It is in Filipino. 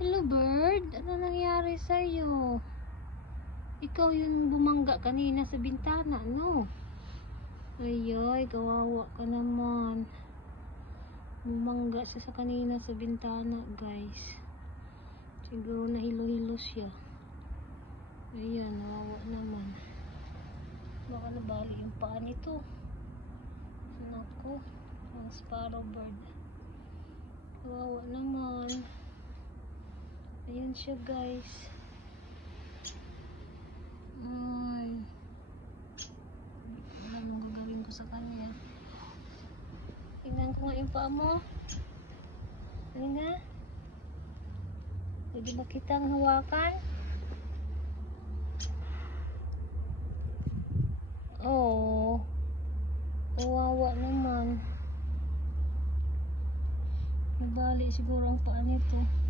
Hello bird, ano nangyari sa'yo? Ikaw yung bumangga kanina sa bintana, no? Ay, kawawa ka naman. Bumangga siya sa kanina sa bintana, guys. Siguro nahilo-hilo siya. Ayan, nawawa naman. Baka nabali yung paa nito. Nako, ang sparrow bird. Kawawa naman. Ayan siya, guys. Ay. Wala mong gagawin ko sa kanya. Tingnan ko nga yung paa mo. Ano nga? Pwede ba kitang hawakan? Oh. Kawawa naman. Nabali siguro ang paa nito.